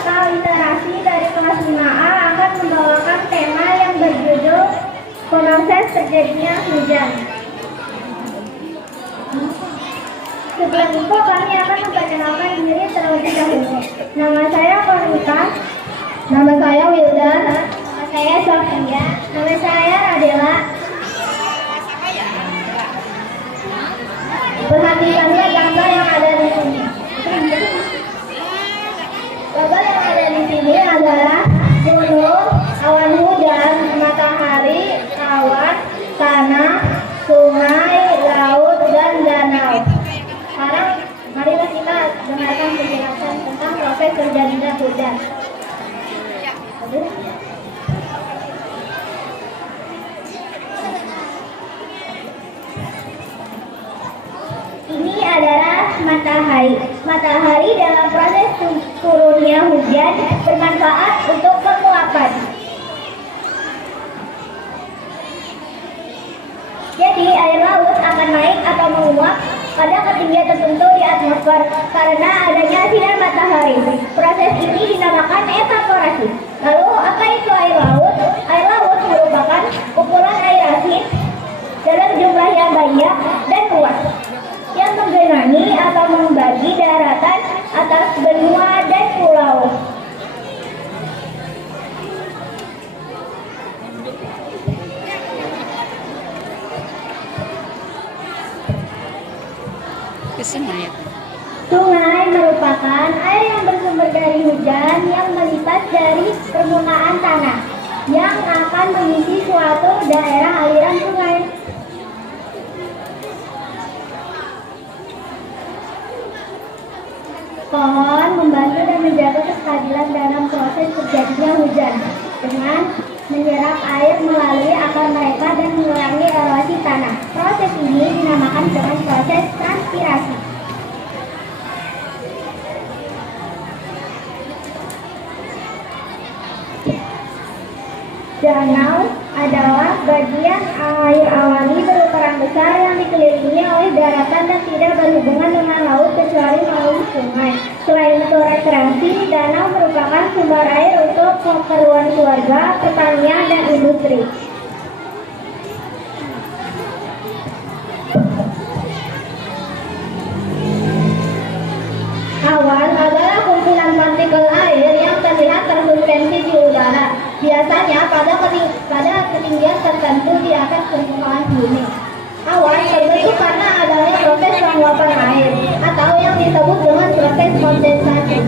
peserta literasi dari kelas 5A akan membawakan tema yang berjudul proses terjadinya hujan. Sebelum itu kami akan memperkenalkan diri terlebih dahulu. Nama saya Konita. Nama saya Wildan. Nama saya Sofia. Nama saya Radela. Perhatikanlah gambar yang ada di sini. Gambar yang ada di sini adalah gunung, awan hujan, matahari, awan, tanah, sungai, laut, dan danau. Sekarang marilah kita dengarkan penjelasan tentang proses terjadinya hujan. Ini adalah matahari. Matahari dalam proses turunnya hujan bermanfaat untuk penguapan. Jadi air laut akan naik atau menguap pada ketinggian tertentu di atmosfer karena adanya sinar matahari. Proses ini dinamakan evaporasi. Lalu apa itu air laut? Air laut merupakan kumpulan air asin dalam jumlah yang banyak dan luas yang menggenangi atau membagi daratan atas benua dan pulau. Sungai merupakan air yang bersumber dari hujan yang melipat dari permukaan tanah yang akan mengisi suatu daerah aliran sungai. Pohon membantu dan menjaga kestabilan dalam proses terjadinya hujan dengan menyerap air melalui akar mereka dan mengurangi erosi tanah. Proses ini dinamakan dengan proses transpirasi. Danau adalah bagian air awali berukuran besar yang dikelilingi oleh daratan dan tidak berhubungan dengan laut kecuali melalui sungai. Selain untuk rekreasi, danau merupakan sumber air untuk keperluan keluarga, pertanian, dan industri. Awan adalah kumpulan partikel air yang terlihat tersuspensi di udara, biasanya pada ketinggian tertentu di atas permukaan bumi. Awan terbentuk karena adanya proses penguapan air atau yang disebut dengan proses kondensasi.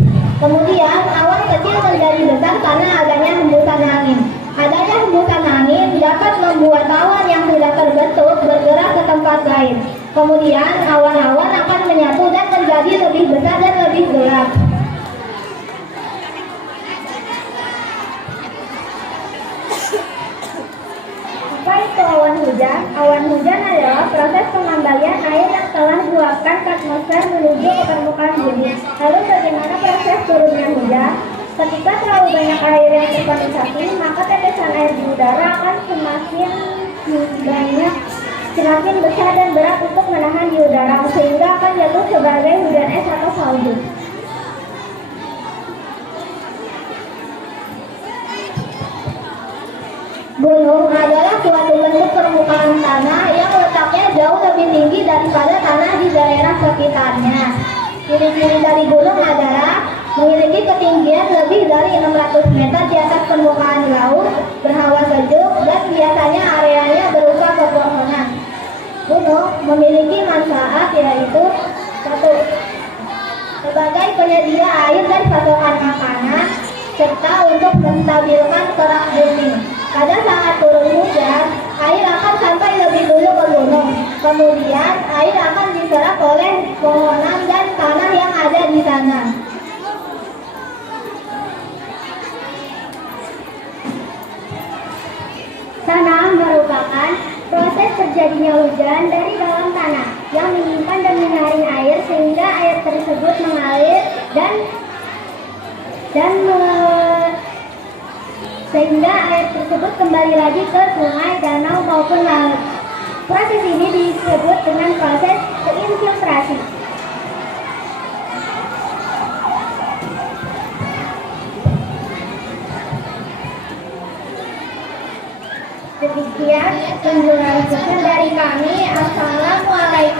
Kemudian awan kecil menjadi besar karena adanya hembusan angin. Adanya hembusan angin dapat membuat awan yang sudah terbentuk bergerak ke tempat lain. Kemudian awan-awan akan menyatu dan menjadi lebih besar dan lebih gelap. Apa itu awan hujan? Awan hujan adalah proses pengembalian air yang telah diuapkan ke atmosfer menuju ke permukaan bumi. Lalu bagaimana proses turunnya hujan? Ketika terlalu banyak air yang terkondensasi, maka tetesan air di udara akan semakin besar dan berat untuk menahan di udara, sehingga akan jatuh sebagai hujan es atau salju. Gunung adalah suatu bentuk permukaan tanah yang letaknya jauh lebih tinggi daripada tanah di daerah sekitarnya. Ciri-ciri dari gunung adalah memiliki ketinggian lebih dari 600 meter di atas permukaan laut, berhawa sejuk, dan biasanya areanya berupa pepohonan. Gunung memiliki manfaat yaitu 1. Sebagai penyedia air dan pasokan makanan, serta untuk menstabilkan kerak bumi. Pada saat turun hujan, air akan sampai lebih dulu ke gunung. Kemudian air akan diserap oleh pohonan dan tanah yang ada di sana. Tanah merupakan proses terjadinya hujan dari dalam tanah yang menyimpan dan menyaring air sehingga air tersebut mengalir sehingga air tersebut kembali lagi ke sungai, danau maupun laut. Proses ini disebut dengan proses infiltrasi. Demikian kunjungan khusus dari kami. Assalamualaikum.